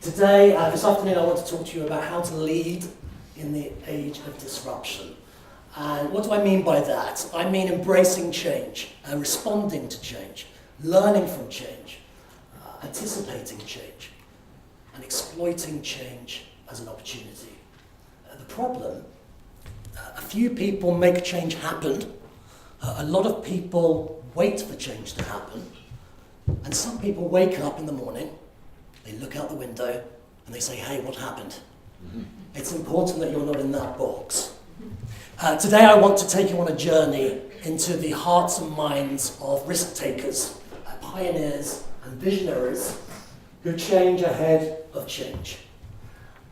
Today, this afternoon, I want to talk to you about how to lead in the age of disruption. And what do I mean by that? I mean embracing change and responding to change, learning from change, anticipating change, and exploiting change as an opportunity. The problem, a few people make change happen, a lot of people wait for change to happen, and some people wake up in the morning, they look out the window, and they say, hey, what happened? It's important that you're not in that box. Today I want to take you on a journey into the hearts and minds of risk takers, pioneers and visionaries who change ahead of change.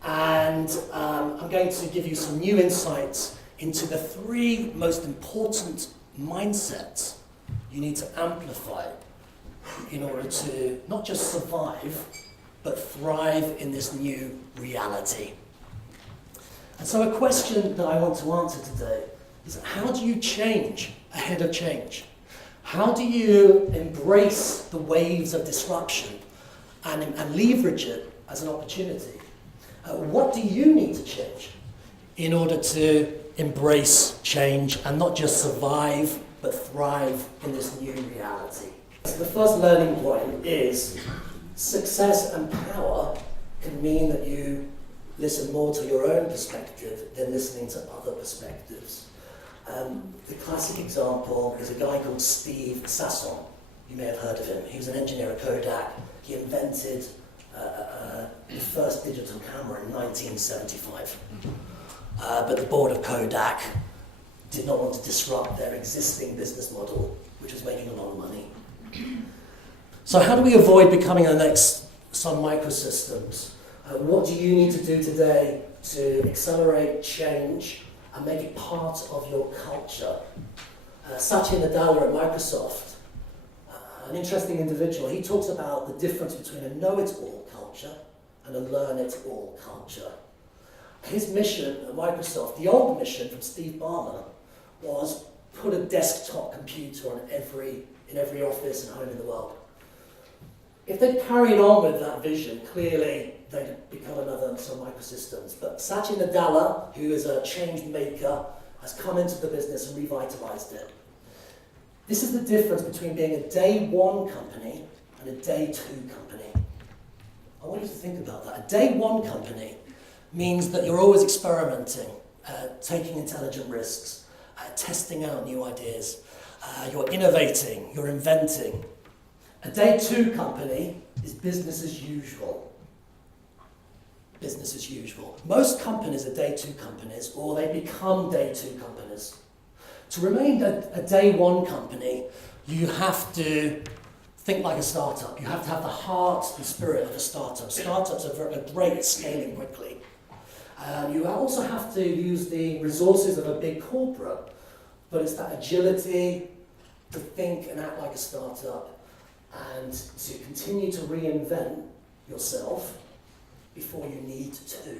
And I'm going to give you some new insights into the three most important mindsets you need to amplify in order to not just survive, but thrive in this new reality. And so a question that I want to answer today is, how do you change ahead of change? How do you embrace the waves of disruption and leverage it as an opportunity? What do you need to change in order to embrace change and not just survive, but thrive in this new reality? So the first learning point is success and power can mean that you listen more to your own perspective than listening to other perspectives. The classic example is a guy called Steve Sasson. You may have heard of him. He was an engineer at Kodak. He invented the first digital camera in 1975. But the board of Kodak did not want to disrupt their existing business model, which was making a lot of money. So how do we avoid becoming the next Sun Microsystems? What do you need to do today to accelerate change and make it part of your culture? Satya Nadella at Microsoft, an interesting individual, he talks about the difference between a know-it-all culture and a learn-it-all culture. His mission at Microsoft, the old mission from Steve Ballmer, was put a desktop computer in every office and home in the world. If they'd carried on with that vision, clearly they'd become another Sun Microsystems. But Satya Nadella, who is a change maker, has come into the business and revitalized it. This is the difference between being a day one company and a day two company. I want you to think about that. A day one company means that you're always experimenting, taking intelligent risks, testing out new ideas. You're innovating, you're inventing. A day two company is business as usual. Business as usual. Most companies are day two companies, or they become day two companies. To remain a day one company, you have to think like a startup. You have to have the heart and spirit of a startup. Startups are great at scaling quickly. You also have to use the resources of a big corporate, but it's that agility to think and act like a startup, and to continue to reinvent yourself before you need to.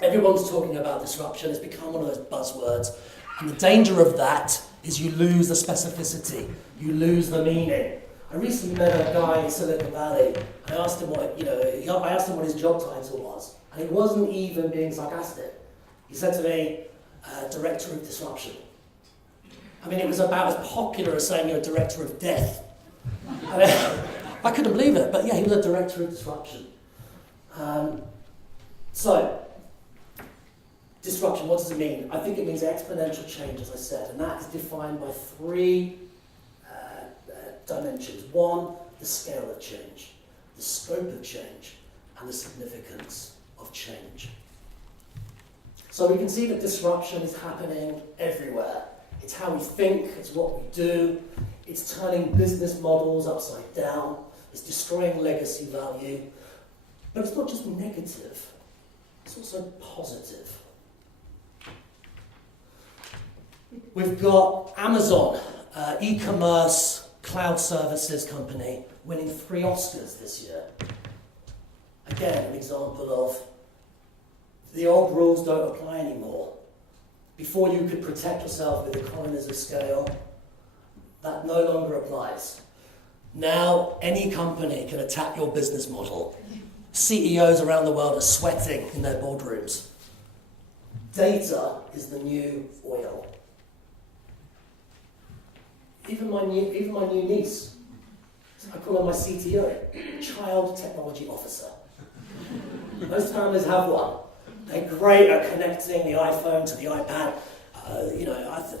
Everyone's talking about disruption. It's become one of those buzzwords. And the danger of that is you lose the specificity. You lose the meaning. I recently met a guy in Silicon Valley. I asked him what his job title was. And he wasn't even being sarcastic. He said to me, Director of Disruption. I mean, it was about as popular as saying you're a director of death. I couldn't believe it, but yeah, he was a director of disruption. So, disruption, what does it mean? I think it means exponential change, as I said, and that is defined by three dimensions. One, the scale of change, the scope of change, and the significance of change. So we can see that disruption is happening everywhere. It's how we think, it's what we do, it's turning business models upside down, it's destroying legacy value. But it's not just negative, it's also positive. We've got Amazon, e-commerce cloud services company, winning 3 Oscars this year. Again, an example of the old rules don't apply anymore. Before you could protect yourself with economies of scale, that no longer applies. Now, any company can attack your business model CEOs around the world are sweating in their boardrooms. Data is the new oil. Even my new niece, I call her my CTO, Child Technology Officer. Most families have one. They're great at connecting the iPhone to the iPad.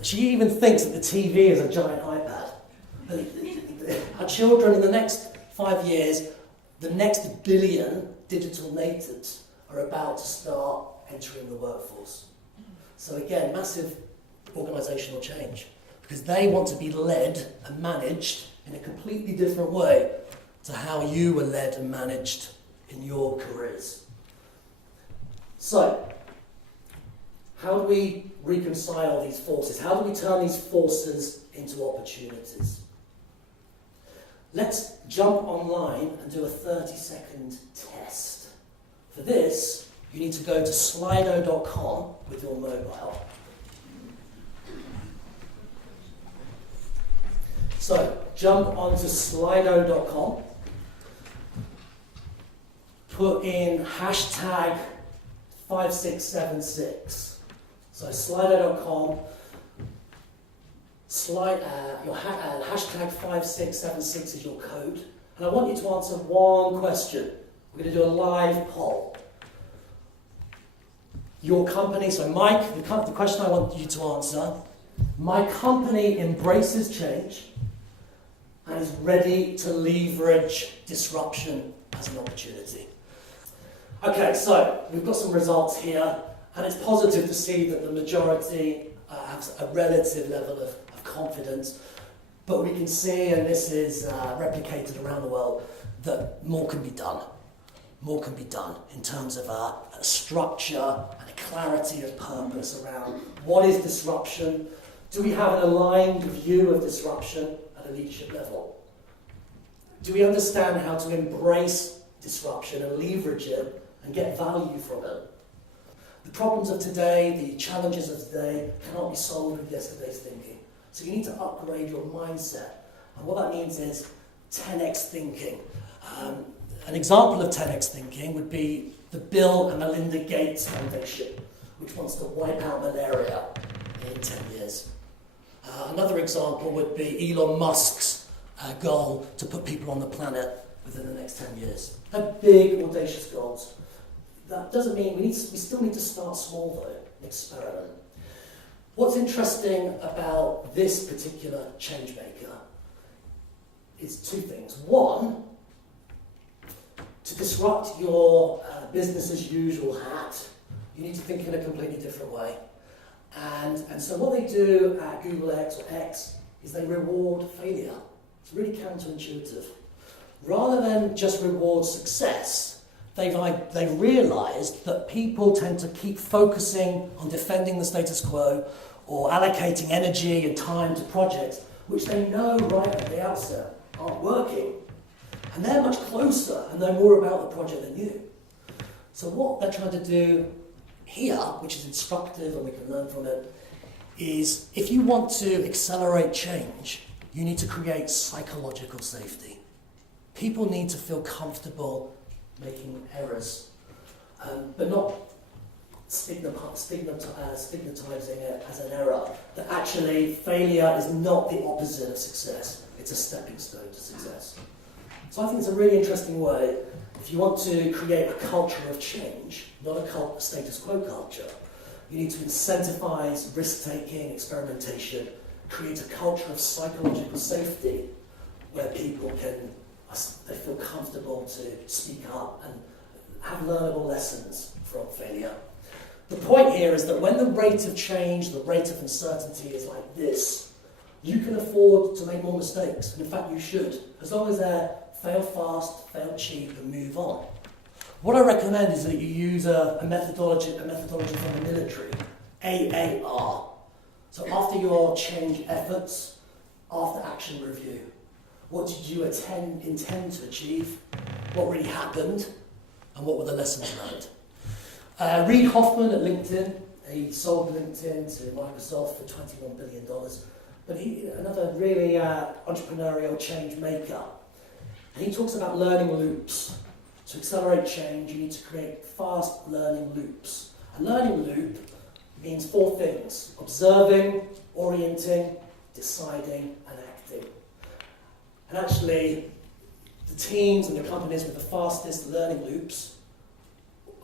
She even thinks that the TV is a giant iPad. Our children, in the next 5 years, the next billion digital natives are about to start entering the workforce. So again, massive organisational change, because they want to be led and managed in a completely different way to how you were led and managed in your careers. So, how do we reconcile these forces? How do we turn these forces into opportunities? Let's jump online and do a 30-second test. For this, you need to go to slido.com with your mobile. So, jump onto slido.com, put in hashtag 5676. So slido.com, hashtag 5676 is your code. And I want you to answer one question. We're going to do a live poll. Your company, so Mike, the question I want you to answer, my company embraces change and is ready to leverage disruption as an opportunity. Okay, so we've got some results here, and it's positive to see that the majority have a relative level of confidence, but we can see, and this is replicated around the world, that more can be done. More can be done in terms of a structure and a clarity of purpose around what is disruption. Do we have an aligned view of disruption at a leadership level? Do we understand how to embrace disruption and leverage it and get value from it? The problems of today, the challenges of today cannot be solved with yesterday's thinking. So you need to upgrade your mindset. And what that means is 10x thinking. An example of 10x thinking would be the Bill and Melinda Gates Foundation, which wants to wipe out malaria in 10 years. Another example would be Elon Musk's goal to put people on the planet within the next 10 years. They're big, audacious goals. That doesn't mean we still need to start small though, experiment. What's interesting about this particular change maker is two things. One, to disrupt your business as usual hat, you need to think in a completely different way. And so what they do at Google X or X is they reward failure. It's really counterintuitive. Rather than just reward success, they've realised that people tend to keep focusing on defending the status quo or allocating energy and time to projects which they know right at the outset aren't working. And they're much closer and know more about the project than you. So what they're trying to do here, which is instructive and we can learn from it, is if you want to accelerate change, you need to create psychological safety. People need to feel comfortable making errors, but not stigmatizing it as an error. That actually failure is not the opposite of success. It's a stepping stone to success. So I think it's a really interesting way. If you want to create a culture of change, not a status quo culture, you need to incentivize risk-taking, experimentation, create a culture of psychological safety where people they feel comfortable to speak up and have learnable lessons from failure. The point here is that when the rate of change, the rate of uncertainty is like this, you can afford to make more mistakes. And in fact, you should, as long as they're fail fast, fail cheap, and move on. What I recommend is that you use a methodology from the military, AAR. So after your change efforts, after action review, what did you intend to achieve? What really happened? And what were the lessons learned? Reid Hoffman at LinkedIn, he sold LinkedIn to Microsoft for $21 billion. But another really entrepreneurial change maker. And he talks about learning loops. To accelerate change, you need to create fast learning loops. A learning loop means 4 things: observing, orienting, deciding, and acting. And actually, the teams and the companies with the fastest learning loops,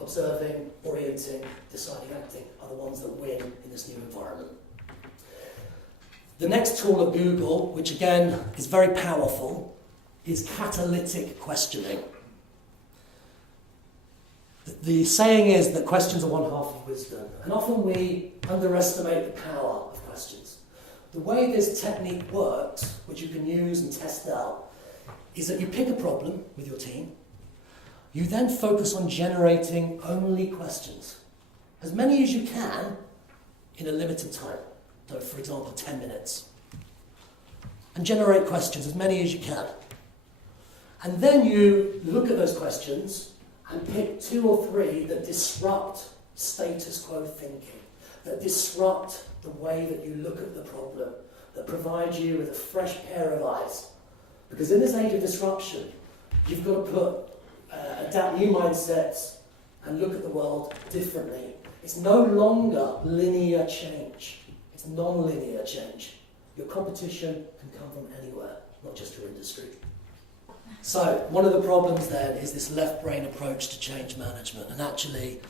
observing, orienting, deciding, acting, are the ones that win in this new environment. The next tool of Google, which again is very powerful, is catalytic questioning. The saying is that questions are one half of wisdom, and often we underestimate the power of questions. The way this technique works, which you can use and test out, is that you pick a problem with your team, you then focus on generating only questions, as many as you can in a limited time, so for example 10 minutes, and generate questions, as many as you can. And then you look at those questions and pick 2 or 3 that disrupt status quo thinking, that disrupt the way that you look at the problem, that provide you with a fresh pair of eyes. Because in this age of disruption, you've got to adapt new mindsets and look at the world differently. It's no longer linear change. It's non-linear change. Your competition can come from anywhere, not just your industry. So, one of the problems then is this left brain approach to change management, and actually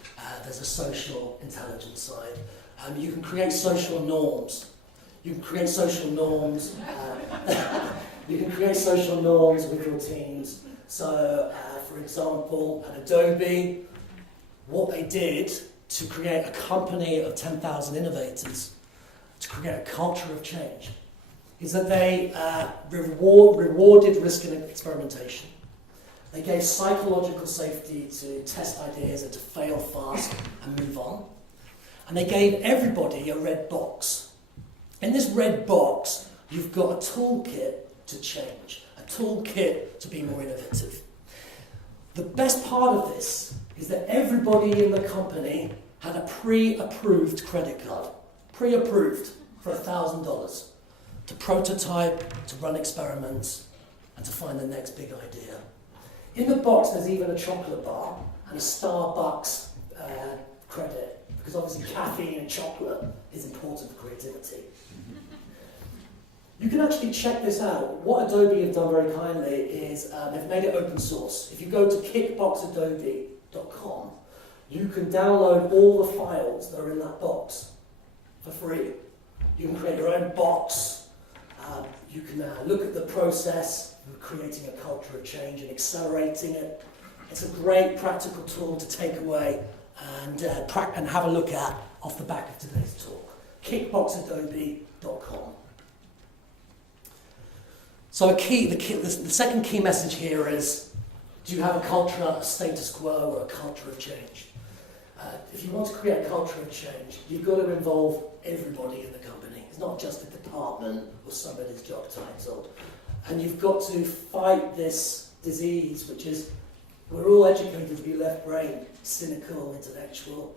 there's a social intelligence side. You can create social norms. You can create social norms. You can create social norms with your teams. So, for example, at Adobe, what they did to create a company of 10,000 innovators, to create a culture of change, is that they rewarded risk and experimentation. They gave psychological safety to test ideas and to fail fast and move on. And they gave everybody a red box. In this red box, you've got a toolkit to change, a toolkit to be more innovative. The best part of this is that everybody in the company had a pre-approved credit card, pre-approved for $1,000. To prototype, to run experiments, and to find the next big idea. In the box, there's even a chocolate bar and a Starbucks credit, because obviously caffeine and chocolate is important for creativity. You can actually check this out. What Adobe have done very kindly is they've made it open source. If you go to kickboxadobe.com, you can download all the files that are in that box for free. You can create your own box. You can look at the process of creating a culture of change and accelerating it. It's a great practical tool to take away and have a look at off the back of today's talk. Kickboxadobe.com. So the second key message here is, do you have a culture, a status quo, or a culture of change? If you want to create a culture of change, you've got to involve everybody in the company. It's not just a department or somebody's job title. And you've got to fight this disease, which is, we're all educated to be left brain, cynical, intellectual,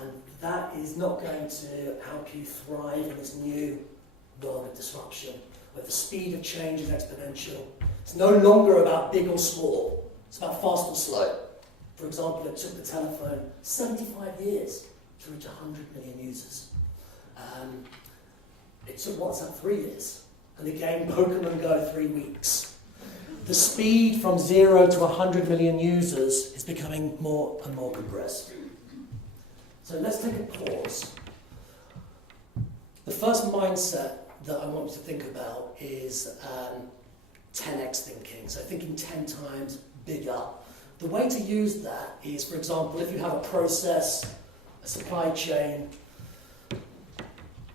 and that is not going to help you thrive in this new world of disruption, where the speed of change is exponential. It's no longer about big or small, it's about fast or slow. For example, it took the telephone 75 years to reach 100 million users. It took WhatsApp 3 years, and the game Pokemon Go 3 weeks. The speed from 0 to 100 million users is becoming more and more compressed. So let's take a pause. The first mindset that I want you to think about is 10x thinking, so thinking 10 times bigger. The way to use that is, for example, if you have a process, a supply chain.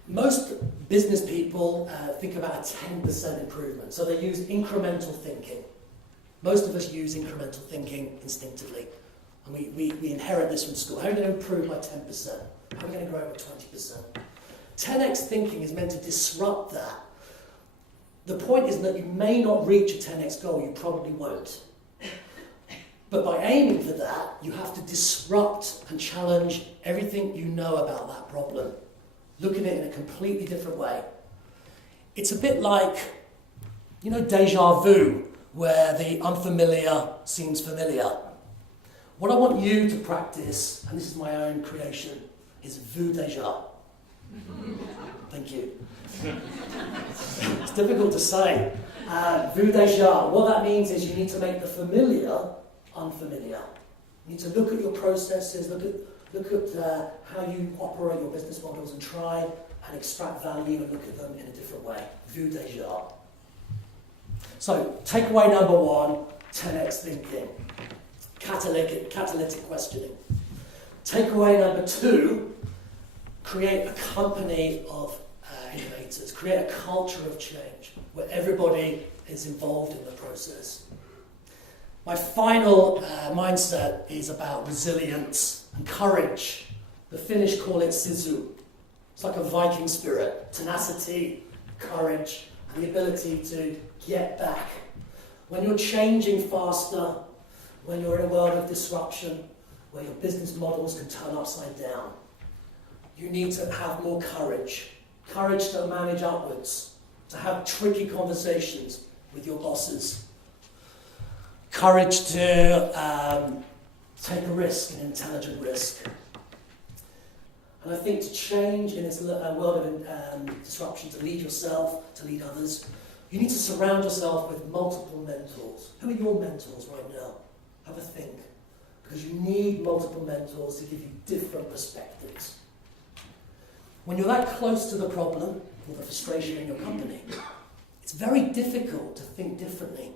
Most business people think about a 10% improvement, so they use incremental thinking. Most of us use incremental thinking instinctively, and we inherit this from school. How are we going to improve by 10%? How are we going to grow by 20%? 10x thinking is meant to disrupt that. The point is that you may not reach a 10x goal, you probably won't. But by aiming for that, you have to disrupt and challenge everything you know about that problem. Look at it in a completely different way. It's a bit like, deja vu, where the unfamiliar seems familiar. What I want you to practice, and this is my own creation, is vu déjà. Thank you. It's difficult to say. Vu déjà. What that means is you need to make the familiar unfamiliar. You need to look at your processes, look at how you operate your business models and try and extract value and look at them in a different way. Vu déjà. So, takeaway number 1, 10x thinking. Catalytic questioning. Takeaway number 2, create a company of innovators. Create a culture of change where everybody is involved in the process. My final mindset is about resilience and courage. The Finnish call it sisu. It's like a Viking spirit, tenacity, courage, and the ability to get back. When you're changing faster, when you're in a world of disruption, where your business models can turn upside down, you need to have more courage. Courage to manage upwards, to have tricky conversations with your bosses. Courage to take a risk, an intelligent risk. And I think to change in this world of disruption, to lead yourself, to lead others, you need to surround yourself with multiple mentors. Who are your mentors right now? Have a think. Because you need multiple mentors to give you different perspectives. When you're that close to the problem or the frustration in your company, it's very difficult to think differently.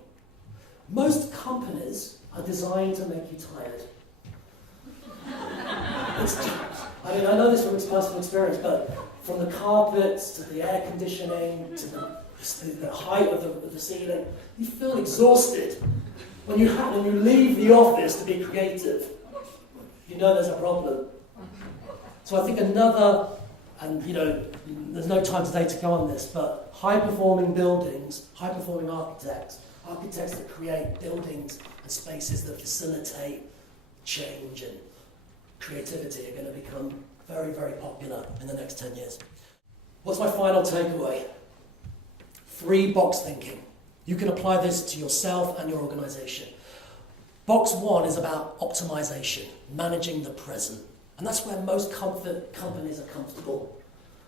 Most companies are designed to make you tired. I know this from personal experience, but from the carpets to the air conditioning to the height of the ceiling, you feel exhausted. When you leave the office to be creative, you know there's a problem. So I think another, and there's no time today to go on this, but high-performing buildings, high-performing architects that create buildings and spaces that facilitate change and creativity are going to become very, very popular in the next 10 years. What's my final takeaway? 3 box thinking. You can apply this to yourself and your organization. Box 1 is about optimization, managing the present. And that's where most companies are comfortable.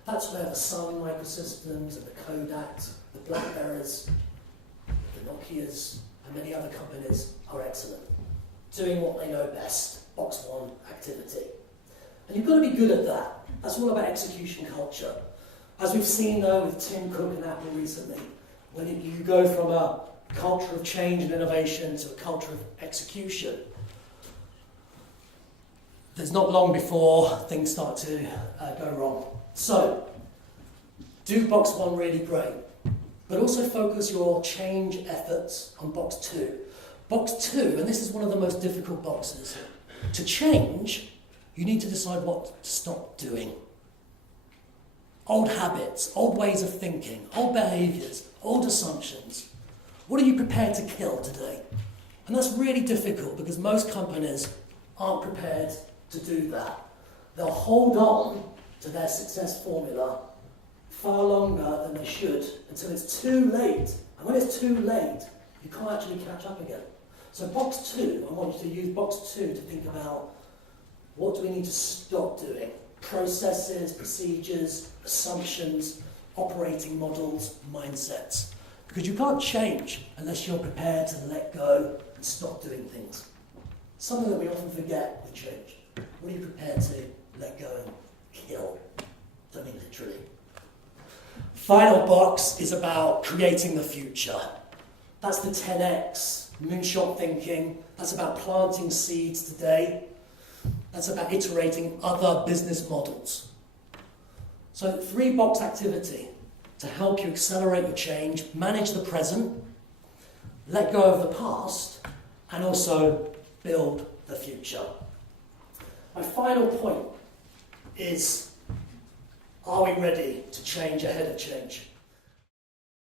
That's where the Sun Microsystems and the Kodaks, the Blackberries, the Nokias, and many other companies are excellent. Doing what they know best, box 1 activity. And you've got to be good at that. That's all about execution culture. As we've seen though with Tim Cook and Apple recently, when you go from a culture of change and innovation to a culture of execution, there's not long before things start to go wrong. So, do box 1 really great, but also focus your change efforts on box 2. Box 2, and this is one of the most difficult boxes, to change, you need to decide what to stop doing. Old habits, old ways of thinking, old behaviours, old assumptions. What are you prepared to kill today? And that's really difficult because most companies aren't prepared to do that. They'll hold on to their success formula far longer than they should until it's too late. And when it's too late, you can't actually catch up again. So box 2, I want you to use box 2 to think about what do we need to stop doing? Processes, procedures, assumptions, operating models, mindsets. Because you can't change unless you're prepared to let go and stop doing things. Something that we often forget with change. What are you prepared to let go and kill? I mean literally. Final box is about creating the future. That's the 10x, moonshot thinking. That's about planting seeds today. That's about iterating other business models. So 3-box activity to help you accelerate your change, manage the present, let go of the past, and also build the future. My final point is, are we ready to change ahead of change?